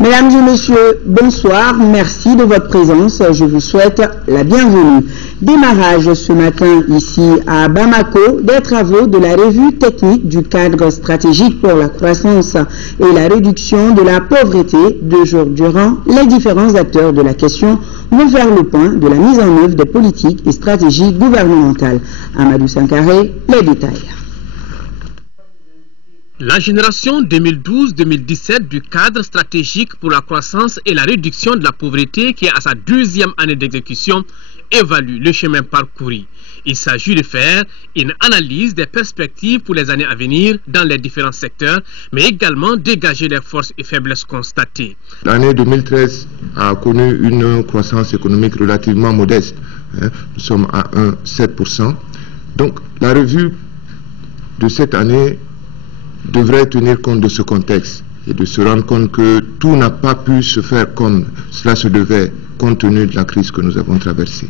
Mesdames et messieurs, bonsoir, merci de votre présence, je vous souhaite la bienvenue. Démarrage ce matin ici à Bamako des travaux de la revue technique du cadre stratégique pour la croissance et la réduction de la pauvreté. 2 jours durant, les différents acteurs de la question vont faire le point de la mise en œuvre des politiques et stratégies gouvernementales. Amadou Sankaré, les détails. La génération 2012-2017 du cadre stratégique pour la croissance et la réduction de la pauvreté, qui est à sa 2e année d'exécution, évalue le chemin parcouru. Il s'agit de faire une analyse des perspectives pour les années à venir dans les différents secteurs, mais également dégager les forces et faiblesses constatées. L'année 2013 a connu une croissance économique relativement modeste. Nous sommes à 1,7%. Donc la revue de cette année devrait tenir compte de ce contexte et de se rendre compte que tout n'a pas pu se faire comme cela se devait compte tenu de la crise que nous avons traversée.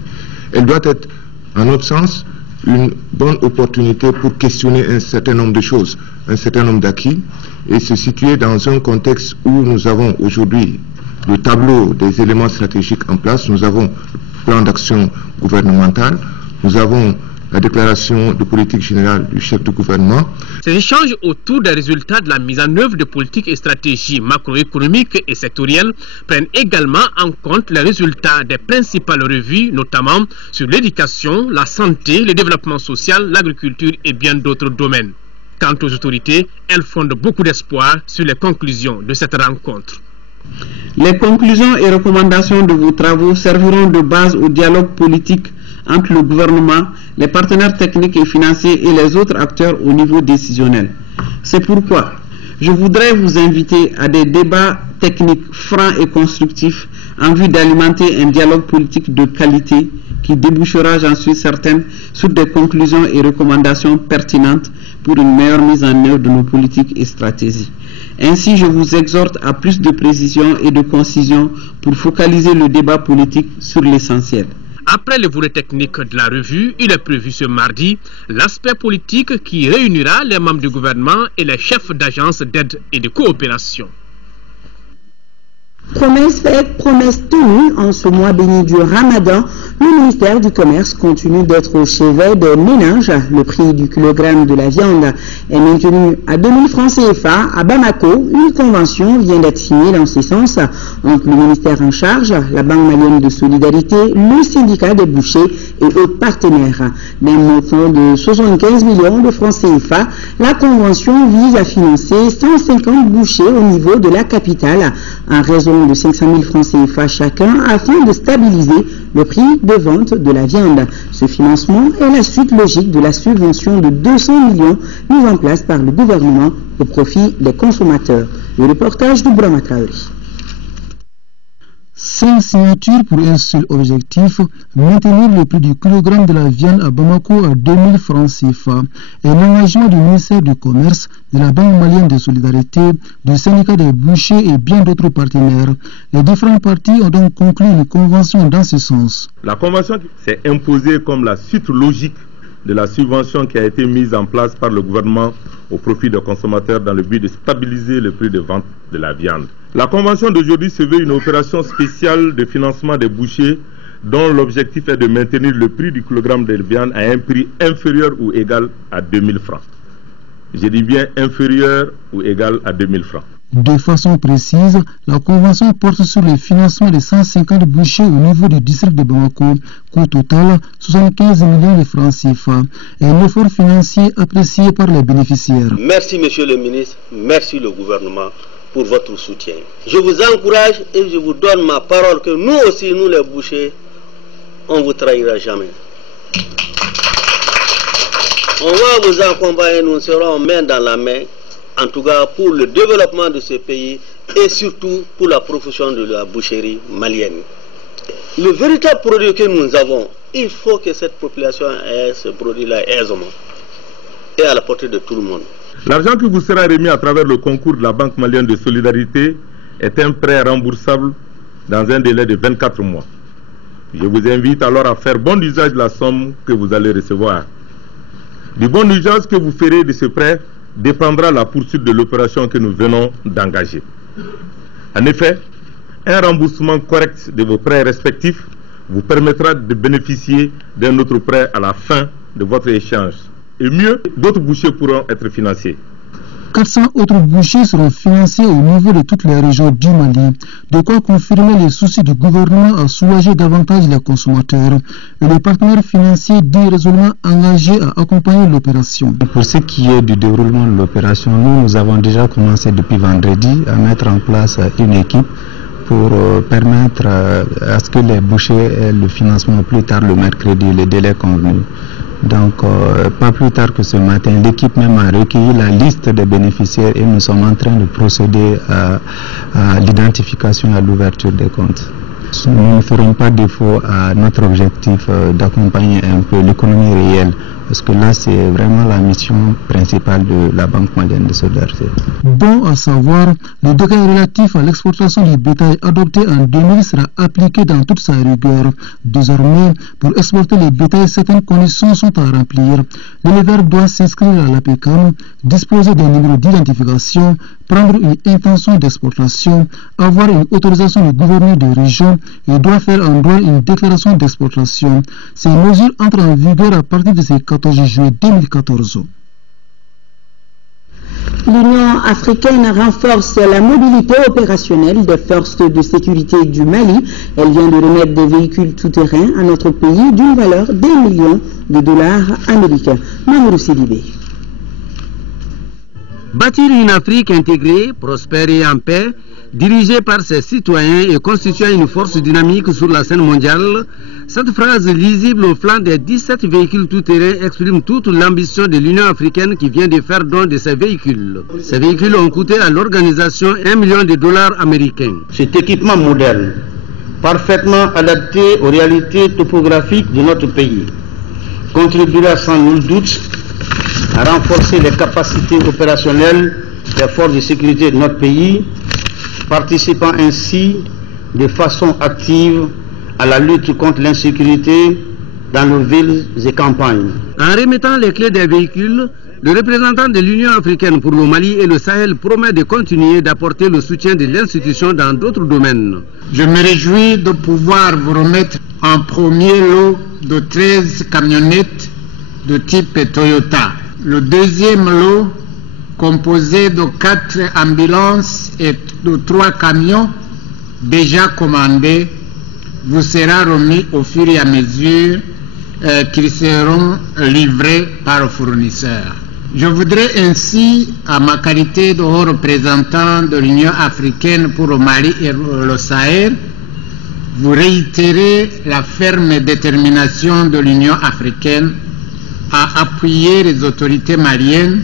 Elle doit être, à notre sens, une bonne opportunité pour questionner un certain nombre de choses, un certain nombre d'acquis, et se situer dans un contexte où nous avons aujourd'hui le tableau des éléments stratégiques en place, nous avons le plan d'action gouvernemental, nous avons la déclaration de politique générale du chef du gouvernement. Ces échanges autour des résultats de la mise en œuvre de politiques et stratégies macroéconomiques et sectorielles prennent également en compte les résultats des principales revues, notamment sur l'éducation, la santé, le développement social, l'agriculture et bien d'autres domaines. Quant aux autorités, elles fondent beaucoup d'espoir sur les conclusions de cette rencontre. Les conclusions et recommandations de vos travaux serviront de base au dialogue politique entre le gouvernement, les partenaires techniques et financiers et les autres acteurs au niveau décisionnel. C'est pourquoi je voudrais vous inviter à des débats techniques francs et constructifs en vue d'alimenter un dialogue politique de qualité qui débouchera, j'en suis certaine, sur des conclusions et recommandations pertinentes pour une meilleure mise en œuvre de nos politiques et stratégies. Ainsi, je vous exhorte à plus de précision et de concision pour focaliser le débat politique sur l'essentiel. Après le volet technique de la revue, il est prévu ce mardi l'aspect politique qui réunira les membres du gouvernement et les chefs d'agences d'aide et de coopération. Promesse faite, promesse tenue, en ce mois béni du Ramadan, le ministère du Commerce continue d'être au chevet des ménages. Le prix du kilogramme de la viande est maintenu à 2000 francs CFA. À Bamako, une convention vient d'être signée dans ce sens entre le ministère en charge, la Banque malienne de solidarité, le syndicat des bouchers et autres partenaires. D'un montant de 75 millions de francs CFA, la convention vise à financer 150 bouchers au niveau de la capitale, en raison de 500 000 francs CFA chacun, afin de stabiliser le prix de vente de la viande. Ce financement est la suite logique de la subvention de 200 millions mise en place par le gouvernement au profit des consommateurs. Le reportage de Brahma Traori. 5 signatures pour un seul objectif, maintenir le prix du kilogramme de la viande à Bamako à 2000 francs CFA. Un engagement du ministère du Commerce, de la Banque malienne de solidarité, du syndicat des bouchers et bien d'autres partenaires. Les différentes parties ont donc conclu une convention dans ce sens. La convention s'est imposée comme la suite logique de la subvention qui a été mise en place par le gouvernement au profit des consommateurs dans le but de stabiliser le prix de vente de la viande. La convention d'aujourd'hui se veut une opération spéciale de financement des bouchers dont l'objectif est de maintenir le prix du kilogramme de viande à un prix inférieur ou égal à 2000 francs. Je dis bien inférieur ou égal à 2000 francs. De façon précise, la convention porte sur le financement de 150 bouchers au niveau du district de Bamako, coût total 75 millions de francs CFA, et un effort financier apprécié par les bénéficiaires. Merci Monsieur le ministre, merci le gouvernement pour votre soutien. Je vous encourage et je vous donne ma parole que nous aussi, nous les bouchers, on ne vous trahira jamais. On va vous accompagner, nous serons main dans la main, en tout cas pour le développement de ce pays et surtout pour la profession de la boucherie malienne. Le véritable produit que nous avons, il faut que cette population ait ce produit-là aisément et à la portée de tout le monde. L'argent qui vous sera remis à travers le concours de la Banque malienne de solidarité est un prêt remboursable dans un délai de 24 mois. Je vous invite alors à faire bon usage de la somme que vous allez recevoir. Du bon usage que vous ferez de ce prêt dépendra la poursuite de l'opération que nous venons d'engager. En effet, un remboursement correct de vos prêts respectifs vous permettra de bénéficier d'un autre prêt à la fin de votre échange. Et mieux, d'autres bouchers pourront être financés. 400 autres bouchers seront financés au niveau de toutes les régions du Mali, de quoi confirmer les soucis du gouvernement à soulager davantage les consommateurs. Et le partenaire financier dit résolument engagé à accompagner l'opération. Pour ce qui est du déroulement de l'opération, nous avons déjà commencé depuis vendredi à mettre en place une équipe pour permettre à ce que les bouchers aient le financement plus tard le mercredi, les délais convenus. Donc, pas plus tard que ce matin, l'équipe même a recueilli la liste des bénéficiaires et nous sommes en train de procéder à l'identification et à l'ouverture des comptes. Nous ne ferons pas défaut à notre objectif d'accompagner un peu l'économie réelle, parce que là, c'est vraiment la mission principale de la Banque malienne de solidarité. Bon à savoir, le décret relatif à l'exportation du bétail adopté en 2000 sera appliqué dans toute sa rigueur. Désormais, pour exporter le bétail, certaines conditions sont à remplir. L'éleveur doit s'inscrire à l'APECAM, disposer d'un numéro d'identification, prendre une intention d'exportation, avoir une autorisation du gouverneur de région et doit faire en droit une déclaration d'exportation. Ces mesures entrent en vigueur à partir de ce 14 juillet 2014. L'Union africaine renforce la mobilité opérationnelle des forces de sécurité du Mali. Elle vient de remettre des véhicules tout-terrain à notre pays d'une valeur d'1 million de dollars américains. Mamoudou Sidibé. Bâtir une Afrique intégrée, prospère et en paix, dirigée par ses citoyens et constituant une force dynamique sur la scène mondiale, cette phrase lisible au flanc des 17 véhicules tout-terrain exprime toute l'ambition de l'Union africaine qui vient de faire don de ces véhicules. Ces véhicules ont coûté à l'organisation 1 million de dollars américains. Cet équipement moderne, parfaitement adapté aux réalités topographiques de notre pays, contribuera sans nul doute à renforcer les capacités opérationnelles des forces de sécurité de notre pays, participant ainsi de façon active à la lutte contre l'insécurité dans nos villes et campagnes. En remettant les clés des véhicules, le représentant de l'Union africaine pour le Mali et le Sahel promet de continuer d'apporter le soutien de l'institution dans d'autres domaines. Je me réjouis de pouvoir vous remettre un premier lot de 13 camionnettes de type Toyota. Le deuxième lot, composé de 4 ambulances et de 3 camions déjà commandés, vous sera remis au fur et à mesure qu'ils seront livrés par le fournisseur. Je voudrais ainsi, à ma qualité de haut représentant de l'Union africaine pour le Mali et le Sahel, vous réitérer la ferme détermination de l'Union africaine à appuyer les autorités maliennes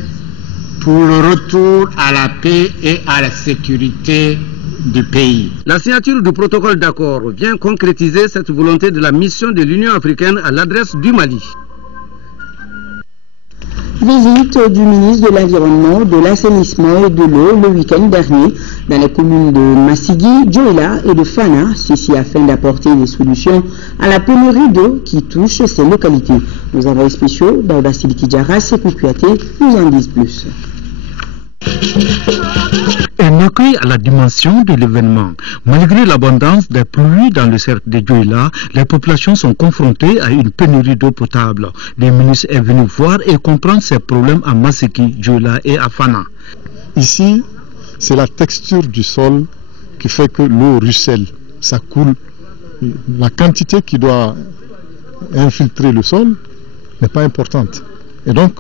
pour le retour à la paix et à la sécurité du pays. La signature du protocole d'accord vient concrétiser cette volonté de la mission de l'Union africaine à l'adresse du Mali. Visite du ministre de l'Environnement, de l'Assainissement et de l'Eau le week-end dernier dans les communes de Massigui, Djoila et de Fana, ceci afin d'apporter des solutions à la pénurie d'eau qui touche ces localités. Nos envoyés spéciaux, Daouda Sidiki Diarra, Sekou Kouyaté, nous en disent plus. Un accueil à la dimension de l'événement. Malgré l'abondance des pluies dans le cercle de Djoila, les populations sont confrontées à une pénurie d'eau potable. Le ministre est venu voir et comprendre ces problèmes à Massigui, Djoila et à Fana. Ici, c'est la texture du sol qui fait que l'eau ruisselle, ça coule. La quantité qui doit infiltrer le sol n'est pas importante. Et donc,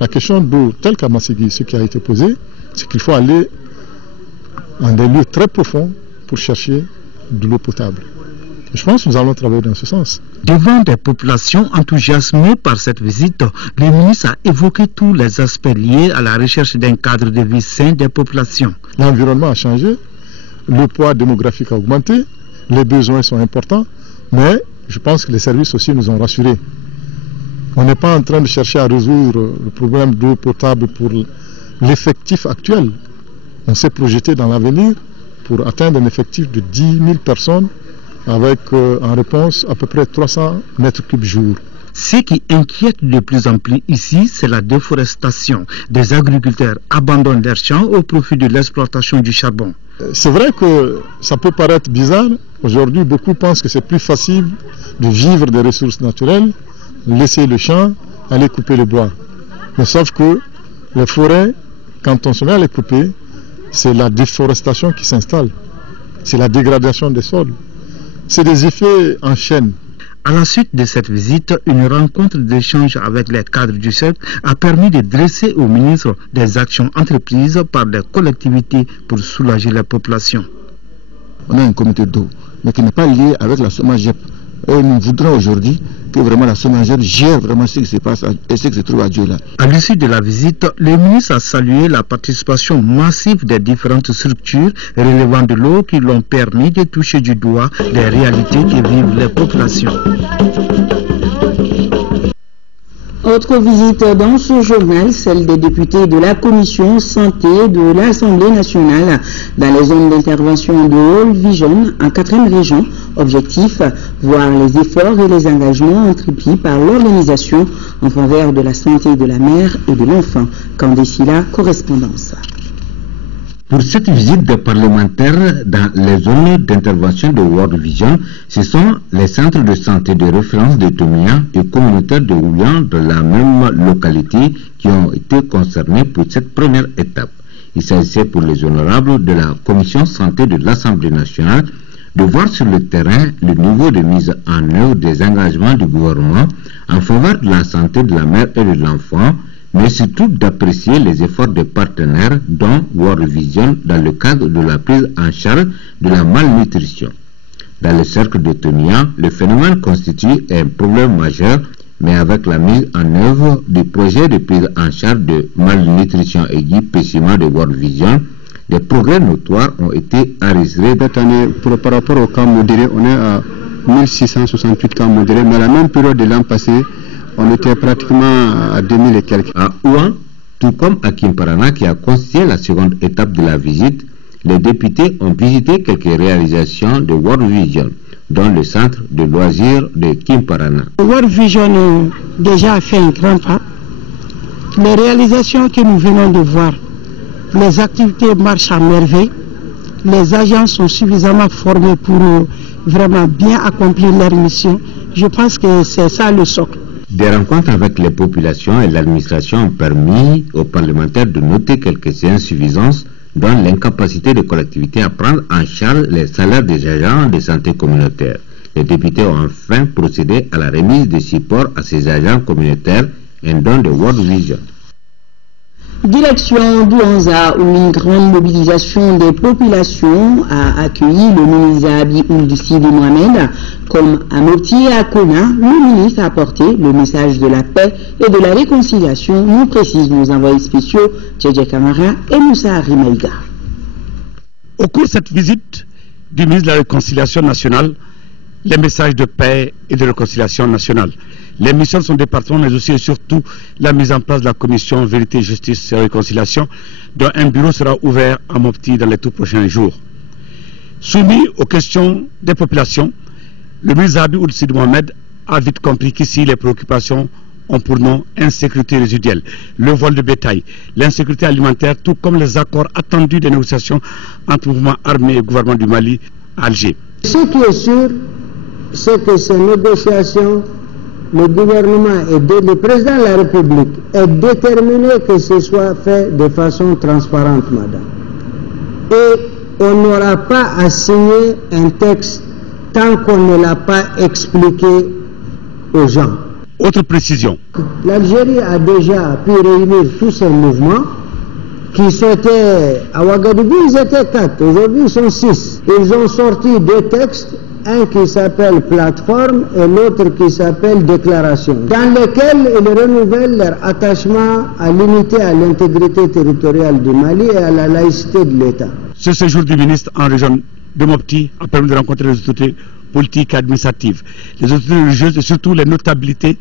la question d'eau telle qu'à Massigui, ce qui a été posé, c'est qu'il faut aller dans des lieux très profonds pour chercher de l'eau potable. Et je pense que nous allons travailler dans ce sens. Devant des populations enthousiasmées par cette visite, le ministre a évoqué tous les aspects liés à la recherche d'un cadre de vie sain des populations. L'environnement a changé, le poids démographique a augmenté, les besoins sont importants, mais je pense que les services aussi nous ont rassurés. On n'est pas en train de chercher à résoudre le problème d'eau potable pour l'effectif actuel. On s'est projeté dans l'avenir pour atteindre un effectif de 10 000 personnes avec en réponse à peu près 300 mètres cubes jour. Ce qui inquiète de plus en plus ici, c'est la déforestation. Des agriculteurs abandonnent leurs champs au profit de l'exploitation du charbon. C'est vrai que ça peut paraître bizarre. Aujourd'hui, beaucoup pensent que c'est plus facile de vivre des ressources naturelles, laisser le champ, aller couper le bois. Mais sauf que les forêts, quand on se met à les couper, c'est la déforestation qui s'installe. C'est la dégradation des sols. C'est des effets en chaîne. À la suite de cette visite, une rencontre d'échange avec les cadres du CERC a permis de dresser au ministre des actions entreprises par les collectivités pour soulager la population. On a un comité d'eau, mais qui n'est pas lié avec la SOMAGEP. Et nous voudrons aujourd'hui que vraiment la SOMAGEP gère vraiment ce qui se passe et ce qui se trouve à Dioula. À l'issue de la visite, le ministre a salué la participation massive des différentes structures relevant de l'eau qui l'ont permis de toucher du doigt les réalités que vivent les populations. Autre visite dans ce journal, celle des députés de la commission santé de l'Assemblée nationale dans les zones d'intervention de World Vision en 4e région. Objectif, voir les efforts et les engagements entrepris par l'organisation en faveur de la santé de la mère et de l'enfant. Candécila, correspondance. Pour cette visite des parlementaires dans les zones d'intervention de World Vision, ce sont les centres de santé de référence de Tomia et communautaires de Ouyan de la même localité qui ont été concernés pour cette première étape. Il s'agissait pour les honorables de la commission santé de l'Assemblée nationale de voir sur le terrain le niveau de mise en œuvre des engagements du gouvernement en faveur de la santé de la mère et de l'enfant, mais surtout d'apprécier les efforts des partenaires dont World Vision dans le cadre de la prise en charge de la malnutrition. Dans le cercle de Tomia, le phénomène constitue un problème majeur, mais avec la mise en œuvre du projet de prise en charge de malnutrition aiguë PCMA de World Vision, des progrès notoires ont été enregistrés. Cette année, par rapport au cas modéré, on est à 1668 cas modérés, mais à la même période de l'an passé, on était pratiquement à 2000 et quelques. À Ouan, tout comme à Kimparana qui a constitué la seconde étape de la visite, les députés ont visité quelques réalisations de World Vision, dont le centre de loisirs de Kimparana. World Vision a déjà fait un grand pas. Les réalisations que nous venons de voir, les activités marchent à merveille. Les agents sont suffisamment formés pour vraiment bien accomplir leur mission. Je pense que c'est ça le socle. Des rencontres avec les populations et l'administration ont permis aux parlementaires de noter quelques insuffisances dans l'incapacité des collectivités à prendre en charge les salaires des agents de santé communautaire. Les députés ont enfin procédé à la remise de support à ces agents communautaires, un don de World Vision. Direction d'Ouanza, où une grande mobilisation des populations a accueilli le ministre Zahabi Ould Sidi Mohamed. Comme à Mopti et à Kona, le ministre a apporté le message de la paix et de la réconciliation, nous précisent nos envoyés spéciaux Djedje Kamara et Moussa Rimaïga. Au cours de cette visite du ministre de la Réconciliation nationale, les messages de paix et de réconciliation nationale. Les missions de son département, mais aussi et surtout la mise en place de la commission Vérité, Justice et Réconciliation, dont un bureau sera ouvert à Mopti dans les tout prochains jours. Soumis aux questions des populations, le ministre Zahabi Ould Sidi Mohamed a vite compris qu'ici les préoccupations ont pour nom insécurité résiduelle, le vol de bétail, l'insécurité alimentaire, tout comme les accords attendus des négociations entre mouvements armés et gouvernement du Mali à Alger. Ce qui est sûr, c'est que ces négociations, le gouvernement et le président de la République est déterminé que ce soit fait de façon transparente, madame. Et on n'aura pas à signer un texte tant qu'on ne l'a pas expliqué aux gens. Autre précision. L'Algérie a déjà pu réunir tous ces mouvements qui s'étaient à Ouagadougou, ils étaient 4, aujourd'hui ils sont 6. Ils ont sorti 2 textes, un qui s'appelle plateforme et l'autre qui s'appelle déclaration, dans lesquels ils renouvellent leur attachement à l'unité, à l'intégrité territoriale du Mali et à la laïcité de l'État. Ce séjour du ministre en région de Mopti a permis de rencontrer les autorités politiques et administratives, les autorités religieuses et surtout les notabilités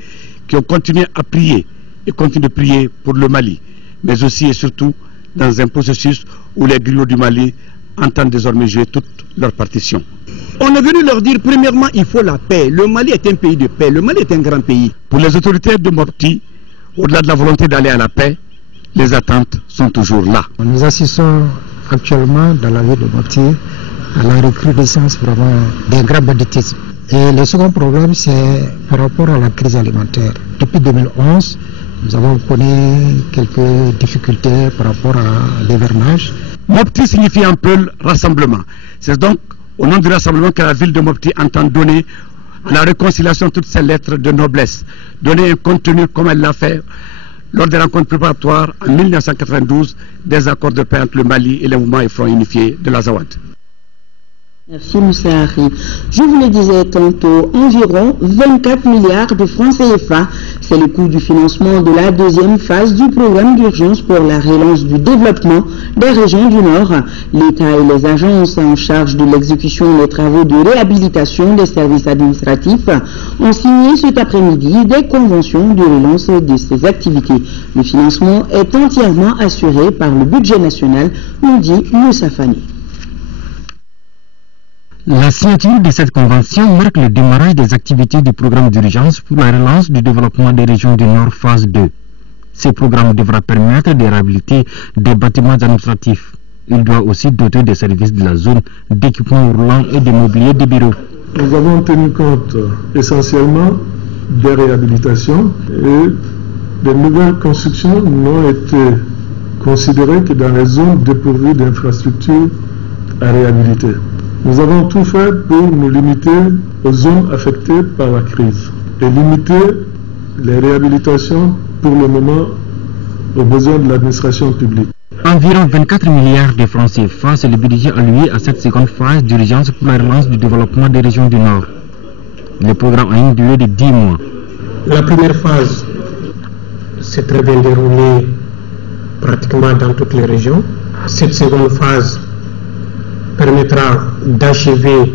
qui ont continué à prier et continuent de prier pour le Mali, mais aussi et surtout dans un processus où les griots du Mali entendent désormais jouer toute leur partition. On est venu leur dire, premièrement, il faut la paix. Le Mali est un pays de paix, le Mali est un grand pays. Pour les autorités de Mopti, au-delà de la volonté d'aller à la paix, les attentes sont toujours là. Nous assistons actuellement dans la ville de Mopti à la recrudescence vraiment d'un grand banditisme. Et le second problème, c'est par rapport à la crise alimentaire. Depuis 2011, nous avons connu quelques difficultés par rapport à l'hivernage. Mopti signifie un peu rassemblement. C'est donc au nom du rassemblement que la ville de Mopti entend donner à la réconciliation toutes ces lettres de noblesse, donner un contenu comme elle l'a fait lors des rencontres préparatoires en 1992 des accords de paix entre le Mali et le mouvement et Front unifié de l'Azawad. Merci Moussari. Je vous le disais tantôt, environ 24 milliards de francs CFA. C'est le coût du financement de la deuxième phase du programme d'urgence pour la relance du développement des régions du Nord. L'État et les agences en charge de l'exécution des travaux de réhabilitation des services administratifs ont signé cet après-midi des conventions de relance de ces activités. Le financement est entièrement assuré par le budget national, nous dit Moussa Fani. La signature de cette convention marque le démarrage des activités du programme d'urgence pour la relance du développement des régions du Nord phase 2. Ce programme devra permettre de réhabiliter des bâtiments administratifs. Il doit aussi doter des services de la zone d'équipements roulants et de mobilier de bureaux. Nous avons tenu compte essentiellement des réhabilitations et des nouvelles constructions n'ont été considérées que dans les zones dépourvues d'infrastructures à réhabiliter. Nous avons tout fait pour nous limiter aux zones affectées par la crise et limiter les réhabilitations pour le moment aux besoins de l'administration publique. Environ 24 milliards de francs CFA, c'est le budget alloué à cette seconde phase d'urgence pour la relance du développement des régions du Nord. Le programme a une durée de 10 mois. La première phase s'est très bien déroulée pratiquement dans toutes les régions. Cette seconde phase permettra d'achever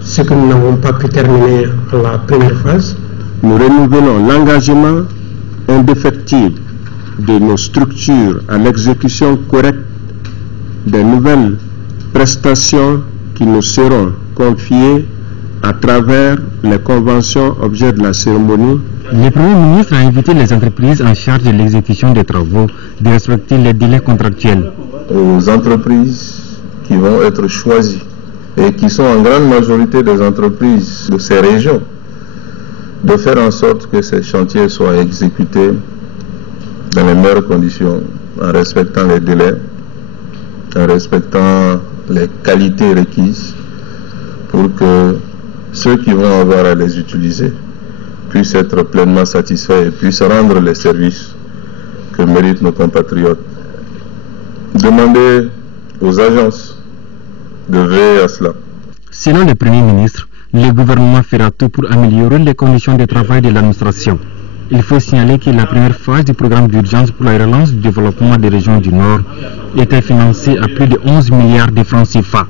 ce que nous n'avons pas pu terminer à la première phase. Nous renouvelons l'engagement indéfectible de nos structures à l'exécution correcte des nouvelles prestations qui nous seront confiées à travers les conventions objets de la cérémonie. Le Premier ministre a invité les entreprises en charge de l'exécution des travaux de respecter les délais contractuels. Aux entreprises qui vont être choisis et qui sont en grande majorité des entreprises de ces régions, de faire en sorte que ces chantiers soient exécutés dans les meilleures conditions, en respectant les délais, en respectant les qualités requises, pour que ceux qui vont avoir à les utiliser puissent être pleinement satisfaits et puissent rendre les services que méritent nos compatriotes. Demander aux agences de veiller à cela. Selon le Premier ministre, le gouvernement fera tout pour améliorer les conditions de travail de l'administration. Il faut signaler que la première phase du programme d'urgence pour la relance du développement des régions du Nord était financée à plus de 11 milliards de francs CFA.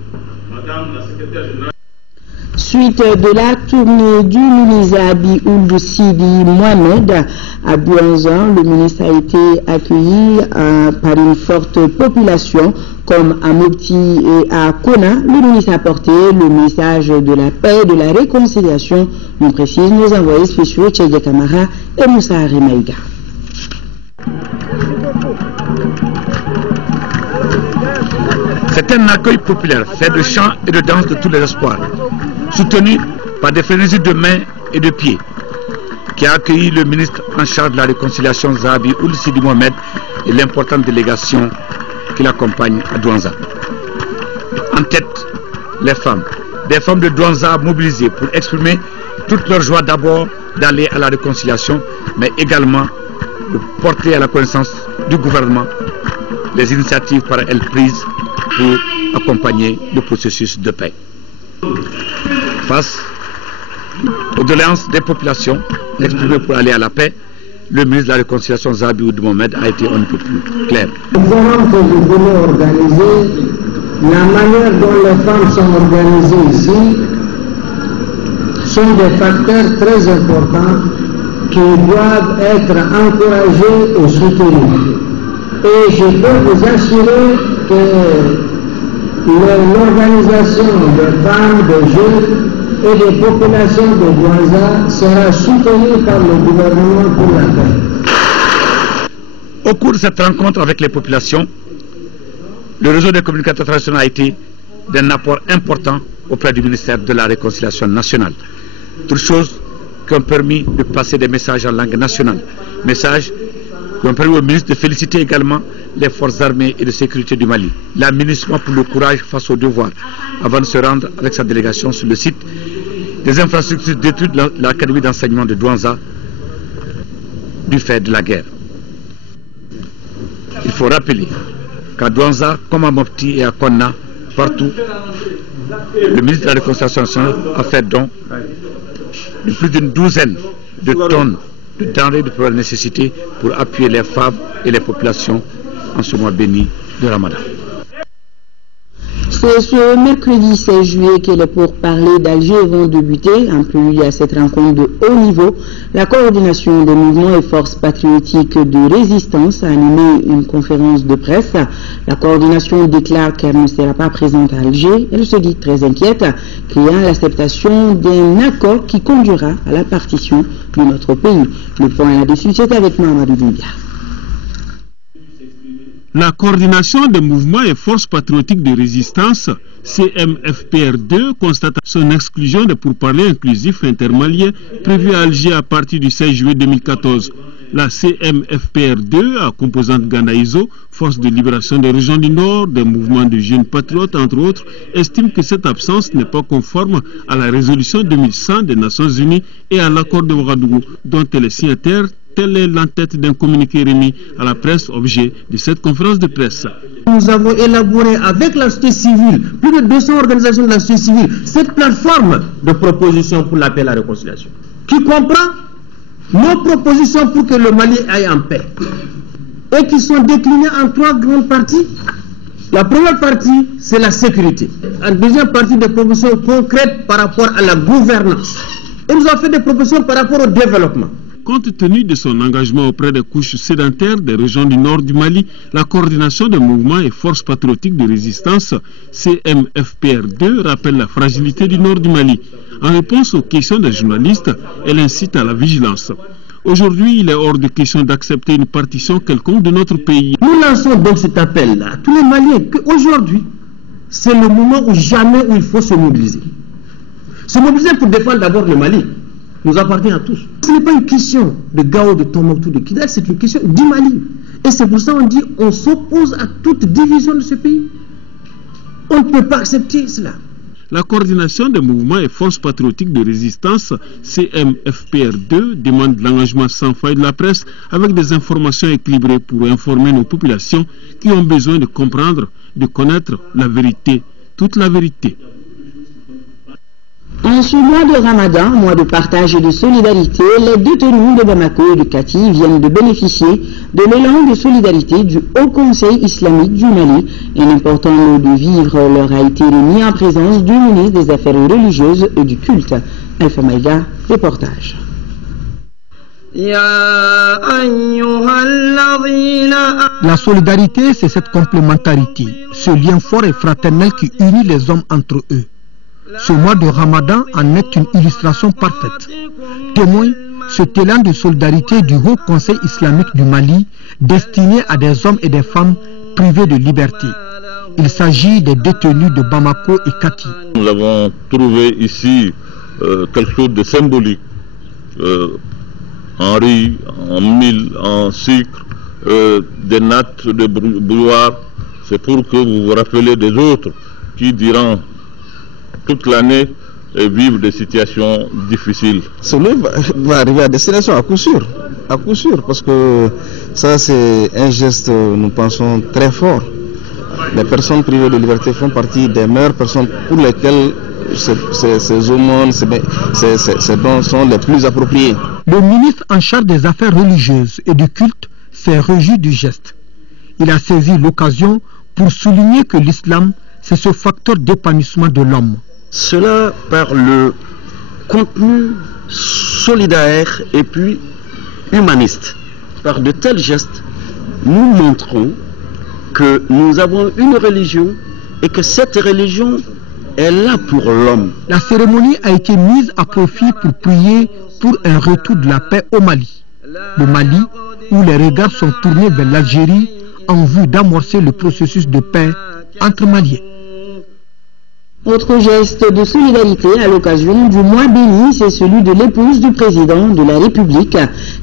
Suite de la tournée du ministre Ould Sidi Mohamed à Douanzan, le ministre a été accueilli par une forte population. Comme à Mopti et à Kona, le ministre a porté le message de la paix et de la réconciliation, nous précisent nos envoyés spéciaux Tchèque Camara et Moussa Arimaïga. C'est un accueil populaire, fait de chants et de danses de tous les espoirs, soutenu par des frénésies de mains et de pieds, qui a accueilli le ministre en charge de la réconciliation Zahabi Ould Sidi Mohamed et l'importante délégation qui l'accompagne à Douanza. En tête, les femmes, des femmes de Douanza mobilisées pour exprimer toute leur joie d'abord d'aller à la réconciliation, mais également de porter à la connaissance du gouvernement les initiatives par elles prises pour accompagner le processus de paix. Face aux doléances des populations exprimées pour aller à la paix, le ministre de la Réconciliation Zahabi Ould Mohamed a été un peu plus clair. Les forums que vous voulez organiser, la manière dont les femmes sont organisées ici, sont des facteurs très importants qui doivent être encouragés et soutenus. Et je peux vous assurer que l'organisation des femmes, des jeunes et des populations de Douanza sera soutenue par le gouvernement pour la paix. Au cours de cette rencontre avec les populations, Le réseau des communicateurs traditionnels a été d'un apport important auprès du ministère de la Réconciliation nationale. Toutes choses qui ont permis de passer des messages en langue nationale. Messages qui ont permis au ministre de féliciter également les forces armées et de sécurité du Mali. L'administration pour le courage face au devoir, avant de se rendre avec sa délégation sur le site des infrastructures détruites de l'académie d'enseignement de Douanza du fait de la guerre. Il faut rappeler qu'à Douanza, comme à Mopti et à Konna, partout, le ministre de la Réconciliation nationale a fait don de plus d'une douzaine de tonnes de denrées de première nécessité pour appuyer les femmes et les populations en ce mois béni de Ramadan. C'est ce mercredi 16 juillet que les pourparlers d'Alger vont débuter. En prélude à cette rencontre de haut niveau, la coordination des mouvements et forces patriotiques de résistance a animé une conférence de presse. La coordination déclare qu'elle ne sera pas présente à Alger. Elle se dit très inquiète, criant l'acceptation d'un accord qui conduira à la partition de notre pays. Le point là-dessus, c'est avec Mahamadou Doumbia. La coordination des mouvements et forces patriotiques de résistance, CMFPR2, constate son exclusion des pourparlers inclusifs intermaliens prévus à Alger à partir du 16 juillet 2014. La CMFPR2, à composante Ganaïso, Force de libération des régions du Nord, des mouvements de jeunes patriotes, entre autres, estime que cette absence n'est pas conforme à la résolution 2100 des Nations Unies et à l'accord de Ouagadougou, dont elle est signataire. Telle est l'entête d'un communiqué remis à la presse, objet de cette conférence de presse. Nous avons élaboré avec la société civile, plus de 200 organisations de la société civile, cette plateforme de propositions pour la paix et la réconciliation, qui comprend nos propositions pour que le Mali aille en paix, et qui sont déclinées en 3 grandes parties. La première partie, c'est la sécurité. En deuxième partie, des propositions concrètes par rapport à la gouvernance. Et nous avons fait des propositions par rapport au développement. Compte tenu de son engagement auprès des couches sédentaires des régions du nord du Mali, la coordination des mouvements et forces patriotiques de résistance, CMFPR2, rappelle la fragilité du nord du Mali. En réponse aux questions des journalistes, elle incite à la vigilance. Aujourd'hui, il est hors de question d'accepter une partition quelconque de notre pays. Nous lançons donc cet appel à tous les Maliens qu'aujourd'hui, c'est le moment où jamais où il faut se mobiliser. Se mobiliser pour défendre d'abord le Mali nous appartient à tous. Ce n'est pas une question de Gao, de Tombouctou, de Kidal, c'est une question du Mali. Et c'est pour ça qu'on dit on s'oppose à toute division de ce pays. On ne peut pas accepter cela. La coordination des mouvements et forces patriotiques de résistance, CMFPR2, demande l'engagement sans faille de la presse avec des informations équilibrées pour informer nos populations qui ont besoin de comprendre, de connaître la vérité, toute la vérité. En ce mois de Ramadan, mois de partage et de solidarité, les détenus de Bamako et de Kati viennent de bénéficier de l'élan de solidarité du Haut Conseil islamique du Mali. Un important lot de vivres leur a été remis en présence du ministre des Affaires religieuses et du culte. Alpha Maïga, reportage. La solidarité, c'est cette complémentarité, ce lien fort et fraternel qui unit les hommes entre eux. Ce mois de Ramadan en est une illustration parfaite. Témoin cet élan de solidarité du Haut Conseil islamique du Mali destiné à des hommes et des femmes privés de liberté. Il s'agit des détenus de Bamako et Kati. Nous avons trouvé ici quelque chose de symbolique. En riz, en mil, en sucre, des nattes de bouilloire. C'est pour que vous vous rappelez des autres qui diront toute l'année et vivre des situations difficiles. Ce livre va arriver à destination à coup sûr, parce que ça c'est un geste, nous pensons, très fort. Les personnes privées de liberté font partie des meilleures personnes pour lesquelles ces aumônes, ces dons sont les plus appropriés. Le ministre en charge des affaires religieuses et du culte s'est réjoui du geste. Il a saisi l'occasion pour souligner que l'islam, c'est ce facteur d'épanouissement de l'homme. Cela par le contenu solidaire et puis humaniste. Par de tels gestes, nous montrons que nous avons une religion et que cette religion est là pour l'homme. La cérémonie a été mise à profit pour prier pour un retour de la paix au Mali. Le Mali, où les regards sont tournés vers l'Algérie en vue d'amorcer le processus de paix entre Maliens. Autre geste de solidarité à l'occasion du mois béni, c'est celui de l'épouse du président de la République.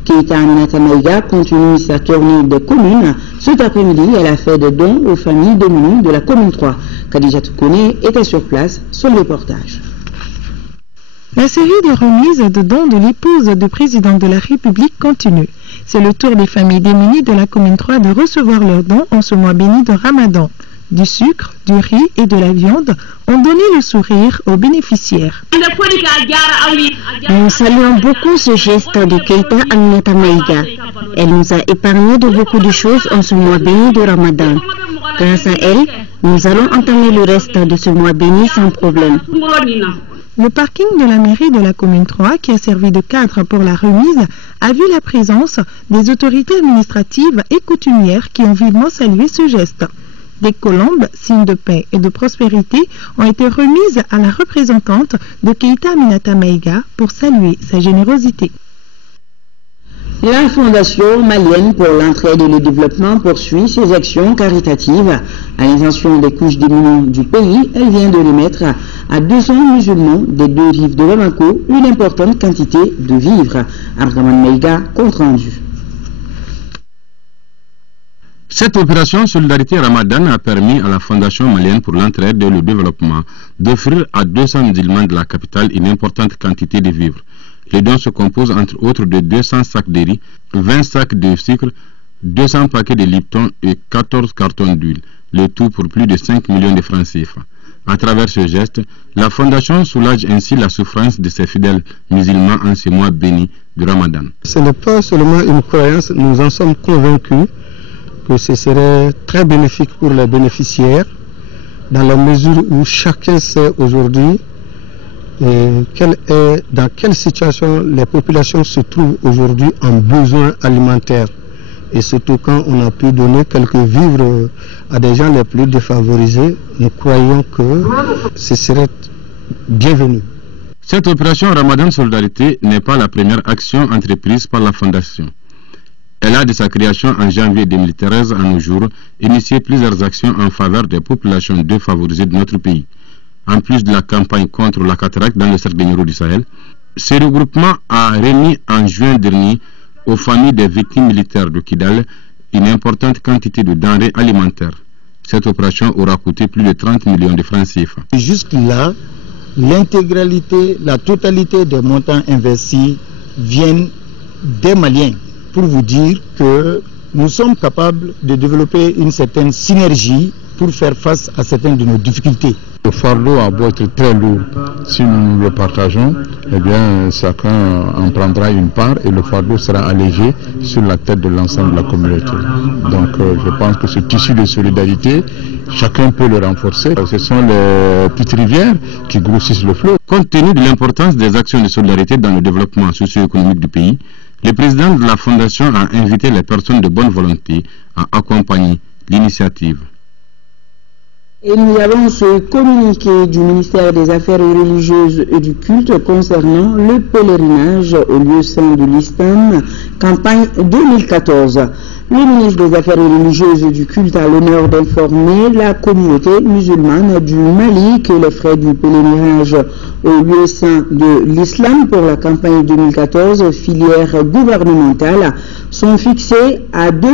Keïta Aminata Maïga continue sa tournée des communes. Cet après-midi, elle a fait des dons aux familles démunies de la commune 3. Khadija Toukone était sur place, son reportage. La série de remises de dons de l'épouse du président de la République continue. C'est le tour des familles démunies de la commune 3 de recevoir leurs dons en ce mois béni de Ramadan. Du sucre, du riz et de la viande ont donné le sourire aux bénéficiaires. Nous saluons beaucoup ce geste de Keïta Aminata Maïga. Elle nous a épargné de beaucoup de choses en ce mois béni de Ramadan. Grâce à elle, nous allons entamer le reste de ce mois béni sans problème. Le parking de la mairie de la commune 3, qui a servi de cadre pour la remise, a vu la présence des autorités administratives et coutumières qui ont vivement salué ce geste. Des colombes, signes de paix et de prospérité, ont été remises à la représentante de Keïta Aminata Maïga pour saluer sa générosité. La Fondation malienne pour l'entraide et le développement poursuit ses actions caritatives. À l'intention des couches démunies du pays, elle vient de remettre à 200 musulmans des deux rives de Bamako une importante quantité de vivres. Abdraman Maïga, compte rendu. Cette opération Solidarité Ramadan a permis à la Fondation malienne pour l'entraide et le développement d'offrir à 200 musulmans de la capitale une importante quantité de vivres. Les dons se composent entre autres de 200 sacs de riz, 20 sacs de sucre, 200 paquets de Lipton et 14 cartons d'huile, le tout pour plus de 5 millions de francs CFA. À travers ce geste, la Fondation soulage ainsi la souffrance de ses fidèles musulmans en ce mois béni du Ramadan. Ce n'est pas seulement une croyance, nous en sommes convaincus que ce serait très bénéfique pour les bénéficiaires dans la mesure où chacun sait aujourd'hui dans quelle situation les populations se trouvent aujourd'hui en besoin alimentaire. Et surtout quand on a pu donner quelques vivres à des gens les plus défavorisés, nous croyons que ce serait bienvenu. Cette opération Ramadan Solidarité n'est pas la première action entreprise par la Fondation. Elle a, de sa création en janvier 2013 à nos jours, initié plusieurs actions en faveur des populations défavorisées de notre pays. En plus de la campagne contre la cataracte dans le cercle des Niro du Sahel, ce regroupement a remis en juin dernier aux familles des victimes militaires de Kidal une importante quantité de denrées alimentaires. Cette opération aura coûté plus de 30 millions de francs CFA. Jusque-là, l'intégralité, la totalité des montants investis viennent des Maliens. Pour vous dire que nous sommes capables de développer une certaine synergie pour faire face à certaines de nos difficultés. Le fardeau a beau être très lourd, si nous le partageons, eh bien chacun en prendra une part et le fardeau sera allégé sur la tête de l'ensemble de la communauté. Donc je pense que ce tissu de solidarité, chacun peut le renforcer. Ce sont les petites rivières qui grossissent le fleuve. Compte tenu de l'importance des actions de solidarité dans le développement socio-économique du pays, le président de la Fondation a invité les personnes de bonne volonté à accompagner l'initiative. Et nous avons ce communiqué du ministère des Affaires religieuses et du culte concernant le pèlerinage au lieu saint de l'Islam, campagne 2014. Le ministre des Affaires religieuses et du culte a l'honneur d'informer la communauté musulmane du Mali que les frais du pèlerinage au lieu saint de l'Islam pour la campagne 2014, filière gouvernementale, sont fixés à 2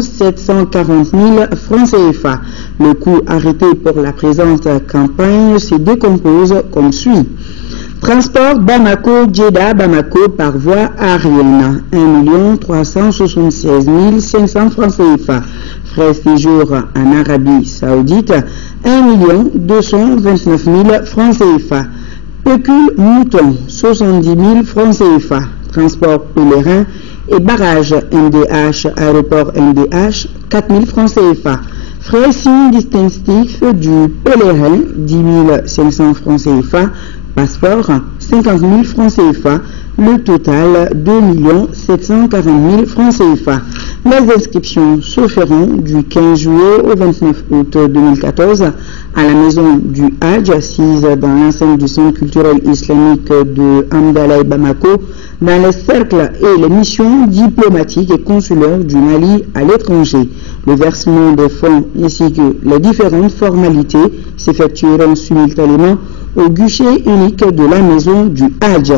740 000 francs CFA. Le coût arrêté pour la présente campagne se décompose comme suit. Transport Bamako-Djeddah Bamako par voie aérienne, 1 376 500 francs CFA. Frais séjour en Arabie Saoudite, 1 229 000 francs CFA. Pécule mouton, 70 000 francs CFA. Transport pèlerin et barrage MDH, aéroport MDH, 4 000 francs CFA. Frais signes distinctifs du pèlerin, 10 500 francs CFA. Passeport, 50 000 francs CFA. Le total, 2 740 000 francs CFA. Les inscriptions se feront du 15 juillet au 29 août 2014 à la maison du Hadj, assise dans l'enceinte du Centre culturel islamique de Hamdallah Bamako, dans les cercles et les missions diplomatiques et consulaires du Mali à l'étranger. Le versement des fonds ainsi que les différentes formalités s'effectueront simultanément au guichet unique de la maison du Hadj.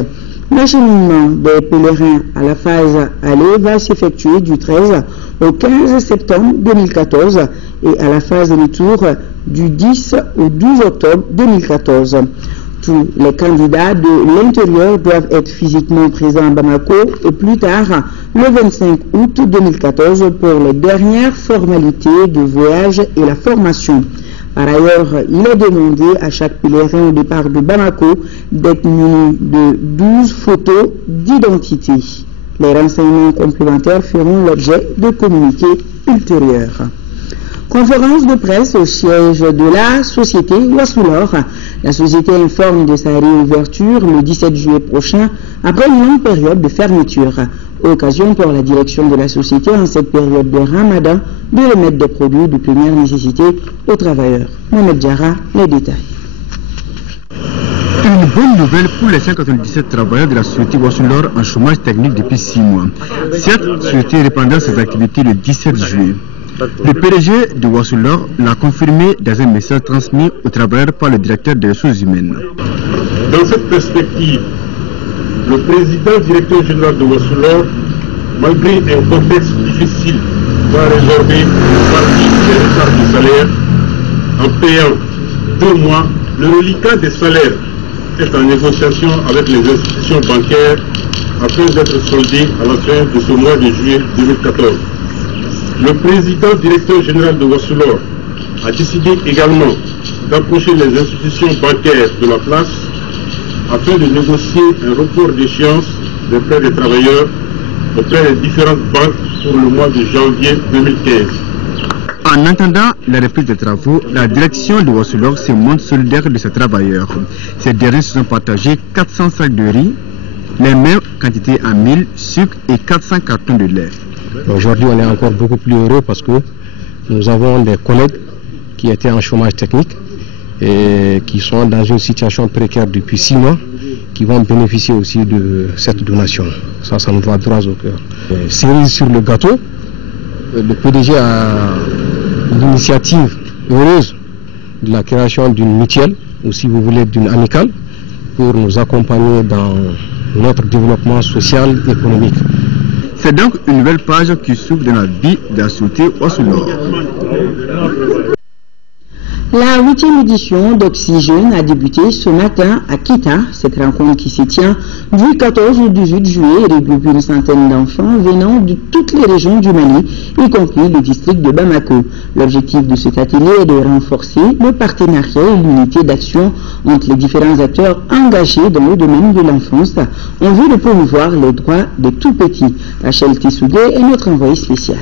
L'acheminement des pèlerins à la phase aller va s'effectuer du 13 au 15 septembre 2014 et à la phase retour du 10 au 12 octobre 2014. Tous les candidats de l'intérieur doivent être physiquement présents à Bamako et plus tard le 25 août 2014 pour les dernières formalités de voyage et la formation. Par ailleurs, il est demandé à chaque pèlerin au départ de Bamako d'être muni de 12 photos d'identité. Les renseignements complémentaires feront l'objet de communiqués ultérieurs. Conférence de presse au siège de la société Wassoulor. La société informe de sa réouverture le 17 juillet prochain après une longue période de fermeture. Occasion pour la direction de la société en cette période de Ramadan de remettre des produits de première nécessité aux travailleurs. Mohamed Diarra, les détails. Une bonne nouvelle pour les 197 travailleurs de la société Wassoulor en chômage technique depuis 6 mois. Cette société reprendra ses activités le 17 juillet. Le PDG de Wassoulor l'a confirmé dans un message transmis aux travailleurs par le directeur des ressources humaines. Dans cette perspective, le président directeur général de Wassoulor, malgré un contexte difficile, va résorber une partie des retards de salaire en payant 2 mois. Le reliquat des salaires est en négociation avec les institutions bancaires afin d'être soldé à la fin de ce mois de juillet 2014. Le président directeur général de Wassoulor a décidé également d'approcher les institutions bancaires de la place afin de négocier un report d'échéance des frais des travailleurs auprès des différentes banques pour le mois de janvier 2015. En attendant la reprise des travaux, la direction de Wassoulor se montre solidaire de ses travailleurs. Ces derniers se sont partagés 400 sacs de riz, les mêmes quantités en mil, sucre et 400 cartons de lait. Aujourd'hui, on est encore beaucoup plus heureux parce que nous avons des collègues qui étaient en chômage technique et qui sont dans une situation précaire depuis 6 mois, qui vont bénéficier aussi de cette donation. Ça nous va droit au cœur. Cerise sur le gâteau, le PDG a l'initiative heureuse de la création d'une mutuelle, ou si vous voulez d'une amicale, pour nous accompagner dans notre développement social et économique. C'est donc une nouvelle page qui s'ouvre dans la vie de la société Wassoulor. La 8e édition d'Oxygène a débuté ce matin à Kita. Cette rencontre qui se tient du 14 au 18 juillet regroupe une centaine d'enfants venant de toutes les régions du Mali, y compris le district de Bamako. L'objectif de cet atelier est de renforcer le partenariat et l'unité d'action entre les différents acteurs engagés dans le domaine de l'enfance en vue de promouvoir les droits des tout-petits. Rachel Tissougué est notre envoyé spécial.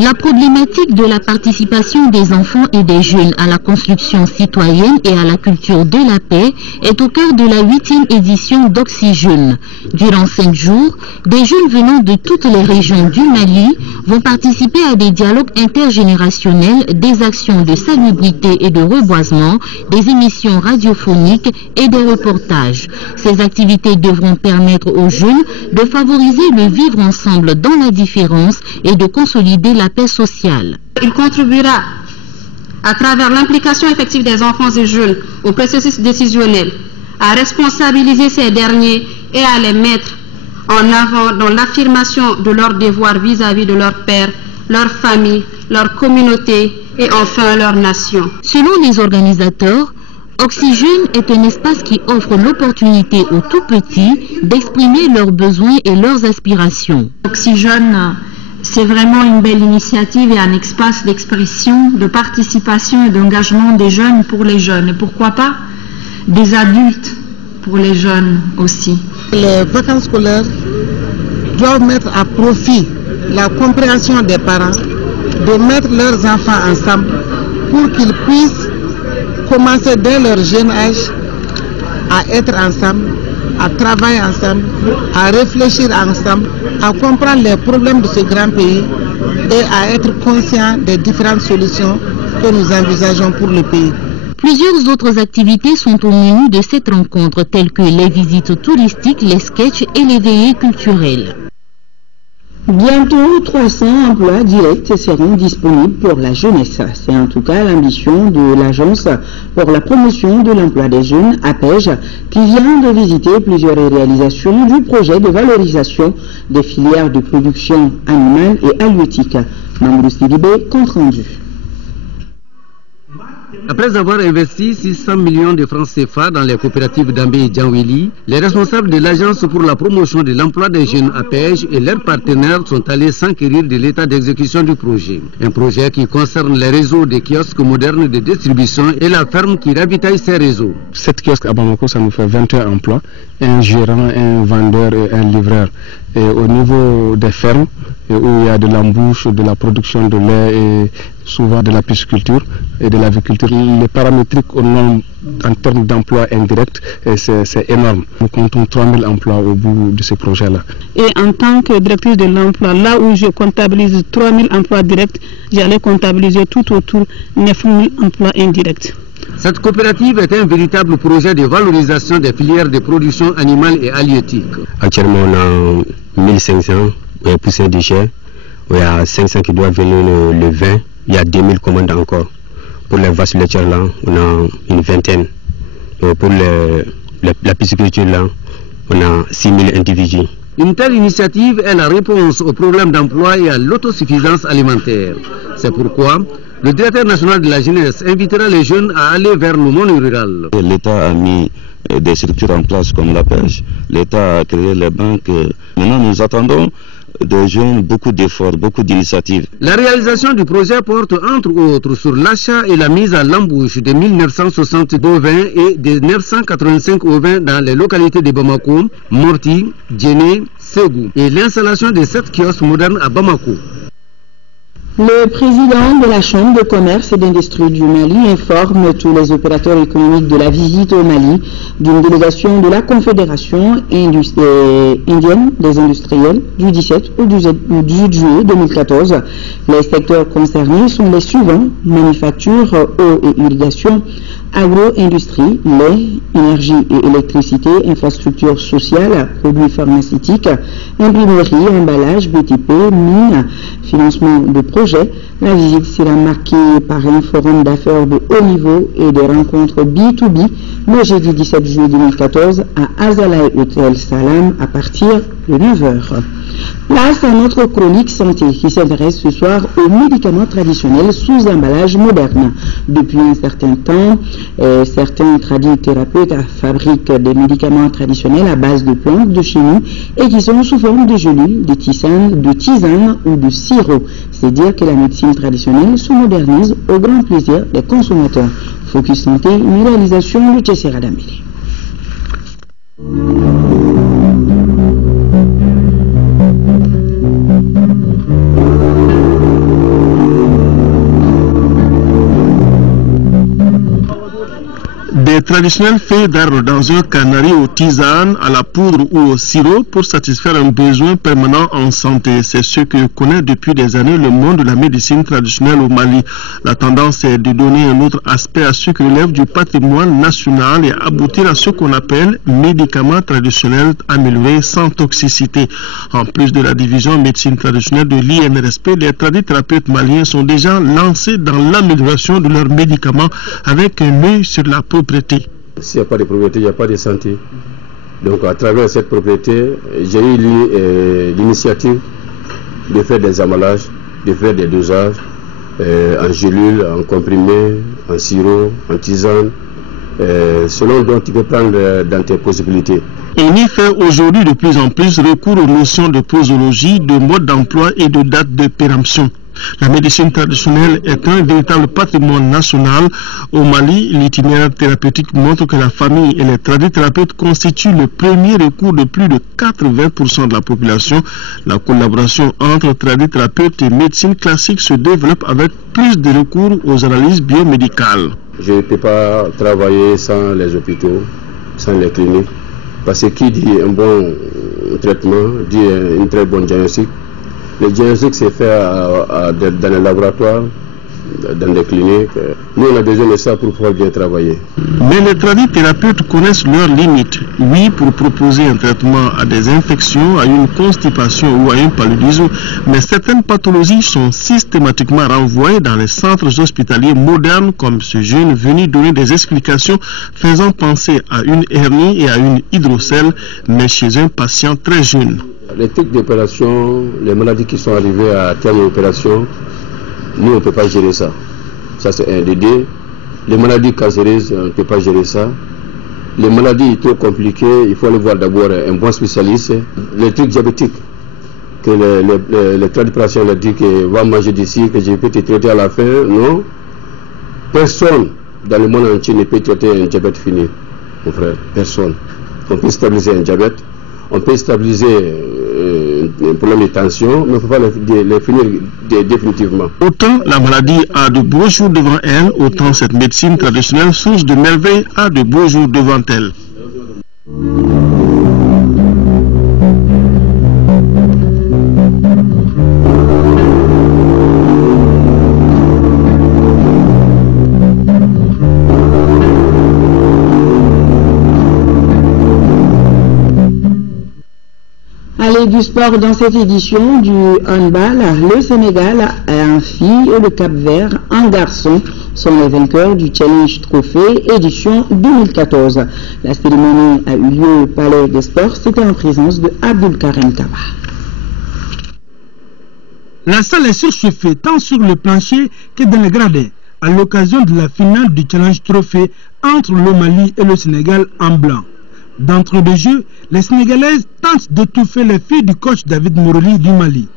La problématique de la participation des enfants et des jeunes à la construction citoyenne et à la culture de la paix est au cœur de la 8e édition d'Oxygène. Durant 5 jours, des jeunes venant de toutes les régions du Mali vont participer à des dialogues intergénérationnels, des actions de salubrité et de reboisement, des émissions radiophoniques et des reportages. Ces activités devront permettre aux jeunes de favoriser le vivre ensemble dans la différence et de consolider la paix sociale. Il contribuera à travers l'implication effective des enfants et jeunes au processus décisionnel à responsabiliser ces derniers et à les mettre en avant dans l'affirmation de leurs devoirs vis-à-vis de leur père, leur famille, leur communauté et enfin leur nation. Selon les organisateurs, Oxygène est un espace qui offre l'opportunité aux tout-petits d'exprimer leurs besoins et leurs aspirations. Oxygène, c'est vraiment une belle initiative et un espace d'expression, de participation et d'engagement des jeunes pour les jeunes. Et pourquoi pas des adultes pour les jeunes aussi. Les vacances scolaires doivent mettre à profit la compréhension des parents, de mettre leurs enfants ensemble pour qu'ils puissent commencer dès leur jeune âge à être ensemble, à travailler ensemble, à réfléchir ensemble, à comprendre les problèmes de ce grand pays et à être conscients des différentes solutions que nous envisageons pour le pays. Plusieurs autres activités sont au menu de cette rencontre, telles que les visites touristiques, les sketchs et les veillées culturelles. Bientôt, 300 emplois directs seront disponibles pour la jeunesse. C'est en tout cas l'ambition de l'Agence pour la promotion de l'emploi des jeunes, APEJ, qui vient de visiter plusieurs réalisations du projet de valorisation des filières de production animale et halieutique. Mamoudou Sidibé, compte rendu. Après avoir investi 600 millions de francs CFA dans les coopératives d'Ambé et Djanwili, les responsables de l'Agence pour la promotion de l'emploi des jeunes APEJ et leurs partenaires sont allés s'enquérir de l'état d'exécution du projet. Un projet qui concerne les réseaux de kiosques modernes de distribution et la ferme qui ravitaille ces réseaux. 7 kiosques à Bamako, ça nous fait 21 emplois, un gérant, un vendeur et un livreur. Et au niveau des fermes, où il y a de l'embouche, de la production de lait et souvent de la pisciculture et de l'aviculture, les paramétriques en termes d'emplois indirects, c'est énorme. Nous comptons 3000 emplois au bout de ce projet-là. Et en tant que directrice de l'emploi, là où je comptabilise 3000 emplois directs, j'allais comptabiliser tout autour 9000 emplois indirects. Cette coopérative est un véritable projet de valorisation des filières de production animale et halieutique. Actuellement, on a 1500 poussins de chair, il y a 500 qui doivent venir le 20, il y a 2000 commandes encore. Pour les vaches laitières là, on a une vingtaine. Et pour la pisciculture là, on a 6000 individus. Une telle initiative est la réponse aux problèmes d'emploi et à l'autosuffisance alimentaire. C'est pourquoi le directeur national de la jeunesse invitera les jeunes à aller vers le monde rural. L'État a mis des structures en place comme la pêche. L'État a créé les banques. Maintenant, nous attendons des jeunes beaucoup d'efforts, beaucoup d'initiatives. La réalisation du projet porte entre autres sur l'achat et la mise à l'embauche de 1960 bovins et de 985 ovins dans les localités de Bamako, Morti, Djéné, Ségou et l'installation de 7 kiosques modernes à Bamako. Le président de la Chambre de commerce et d'industrie du Mali informe tous les opérateurs économiques de la visite au Mali d'une délégation de la Confédération indienne des industriels du 17 au 18 juillet 2014. Les secteurs concernés sont les suivants: manufacture, eau et irrigation, agro-industrie, lait, énergie et électricité, infrastructures sociales, produits pharmaceutiques, imprimerie, emballage, BTP, mines, financement de projets. La visite sera marquée par un forum d'affaires de haut niveau et des rencontres B2B le jeudi 17 juillet 2014 à Azalaï Hotel Salam à partir de 9h. Place à notre chronique santé qui s'intéresse ce soir aux médicaments traditionnels sous emballage moderne. Depuis un certain temps, certains tradithérapeutes fabriquent des médicaments traditionnels à base de plantes de chez nous et qui sont sous forme de gélules, de tisanes ou de sirop. C'est dire que la médecine traditionnelle se modernise au grand plaisir des consommateurs. Focus Santé, une réalisation de Tchessera Dambélé. Des traditionnels faits d'arbres dans un canari aux tisanes, à la poudre ou au sirop pour satisfaire un besoin permanent en santé. C'est ce que connaît depuis des années le monde de la médecine traditionnelle au Mali. La tendance est de donner un autre aspect à ce qui relève du patrimoine national et aboutir à ce qu'on appelle médicaments traditionnels améliorés sans toxicité. En plus de la division médecine traditionnelle de l'INRSP, les tradithérapeutes maliens sont déjà lancés dans l'amélioration de leurs médicaments avec un œil sur la propriété. S'il n'y a pas de propriété, il n'y a pas de santé. Donc à travers cette propriété, j'ai eu l'initiative de faire des emballages, de faire des dosages en gélules, en comprimés, en sirop, en tisane, selon dont tu peux prendre dans tes possibilités. On y fait aujourd'hui de plus en plus recours aux notions de posologie, de mode d'emploi et de date de péremption. La médecine traditionnelle est un véritable patrimoine national. Au Mali, l'itinéraire thérapeutique montre que la famille et les tradithérapeutes constituent le premier recours de plus de 80% de la population. La collaboration entre tradithérapeutes et médecine classique se développe avec plus de recours aux analyses biomédicales. Je ne peux pas travailler sans les hôpitaux, sans les cliniques. Parce que qui dit un bon traitement, dit une très bonne diagnostic. Le diagnostic c'est fait dans les laboratoires, dans des cliniques. Nous, on a besoin de ça pour pouvoir bien travailler. Mais les tradithérapeutes connaissent leurs limites. Oui, pour proposer un traitement à des infections, à une constipation ou à un paludisme, mais certaines pathologies sont systématiquement renvoyées dans les centres hospitaliers modernes, comme ce jeune venu donner des explications faisant penser à une hernie et à une hydrocèle, mais chez un patient très jeune. Les types d'opérations, les maladies qui sont arrivées à terme d'opération, nous on ne peut pas gérer ça. Ça c'est un des deux. Les maladies cancéreuses, on ne peut pas gérer ça. Les maladies trop compliquées, il faut aller voir d'abord un bon spécialiste. Les trucs diabétiques, que les tradipraticiens leur disent que va manger d'ici, que je peux te traiter à la fin. Non. Personne dans le monde entier ne peut traiter un diabète fini, mon frère. Personne. On peut stabiliser un diabète. On peut stabiliser un problème de tension, mais il ne faut pas les finir définitivement. Autant la maladie a de beaux jours devant elle, autant cette médecine traditionnelle, source de merveille, a de beaux jours devant elle. Allez, du sport dans cette édition du handball, le Sénégal en filles et le Cap-Vert en garçons sont les vainqueurs du Challenge Trophée édition 2014. La cérémonie a eu lieu au Palais des Sports, c'était en présence de Abdul Karim Kaba. La salle est surchauffée tant sur le plancher que dans les gradins à l'occasion de la finale du Challenge Trophée entre le Mali et le Sénégal en blanc. D'entre deux jeux, les Sénégalaises tentent d'étouffer les filles du coach David Moroli du Mali.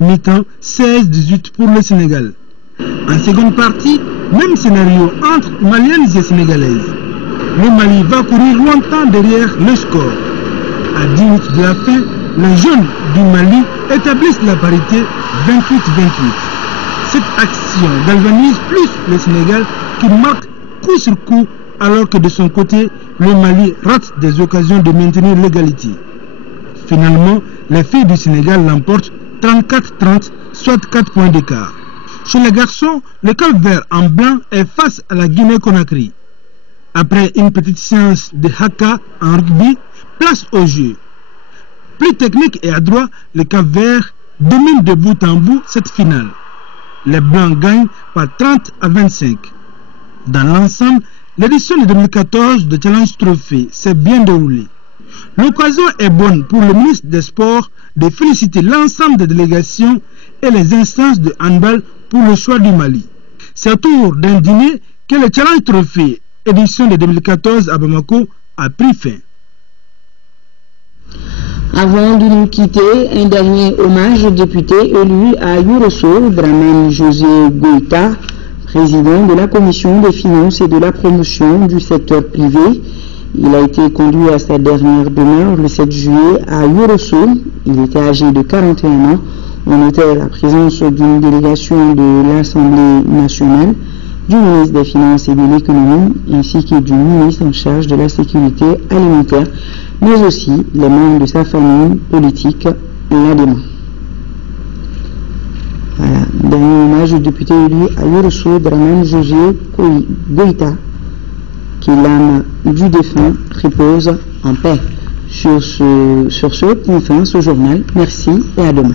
Mi-temps 16-18 pour le Sénégal. En seconde partie, même scénario entre Maliennes et Sénégalaises. Le Mali va courir longtemps derrière le score. À 10 minutes de la fin, les jeunes du Mali établissent la parité 28-28. Cette action galvanise plus le Sénégal qui marque coup sur coup, alors que de son côté, le Mali rate des occasions de maintenir l'égalité. Finalement, les filles du Sénégal l'emportent 34-30, soit 4 points d'écart. Chez les garçons, le Cap-Vert en blanc est face à la Guinée-Conakry. Après une petite séance de haka en rugby, place au jeu. Plus technique et adroit, le Cap-Vert domine de bout en bout cette finale. Les Blancs gagnent par 30-25. Dans l'ensemble, l'édition de 2014 de Challenge Trophée s'est bien déroulée. L'occasion est bonne pour le ministre des Sports de féliciter l'ensemble des délégations et les instances de handball pour le choix du Mali. C'est au tour d'un dîner que le Challenge Trophée édition de 2014 à Bamako a pris fin. Avant de nous quitter, un dernier hommage au député élu à Yurosso, Dramane José Goïta, président de la Commission des finances et de la promotion du secteur privé. Il a été conduit à sa dernière demeure le 7 juillet à Yurosso. Il était âgé de 41 ans. On notait la présence d'une délégation de l'Assemblée nationale, du ministre des Finances et de l'Économie, ainsi que du ministre en charge de la sécurité alimentaire, mais aussi les membres de sa famille politique, l'ADEMA. Voilà, dernier hommage au député élu à Yurosso, Dramane José Goïta, que l'âme du défunt repose en paix. Sur ce, point fin ce journal. Merci et à demain.